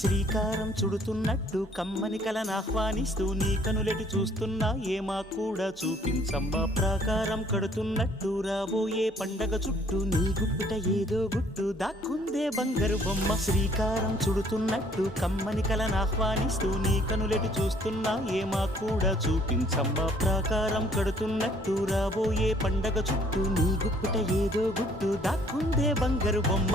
శ్రీకారం చుడుతున్నట్టు కమ్మని కలను ఆహ్వానిస్తూ నీ కనులెటు చూస్తున్నా ఏమా కూడా చూపించమ్మా. ప్రాకారం కడుతున్నట్టు రాబోయే పండగ చుట్టూ నీ గుప్పిట ఏదో గుట్టు దాక్కుందే బంగారు బొమ్మ. శ్రీకారం చుడుతున్నట్టు కమ్మని కలను ఆహ్వానిస్తూ నీ కనులెటు చూస్తున్నా ఏమా కూడా చూపించమ్మా. ప్రాకారం కడుతున్నట్టు రాబోయే పండగ చుట్టూ నీ గుప్పిట ఏదో గుట్టు దాక్కుందే బంగారు బొమ్మ.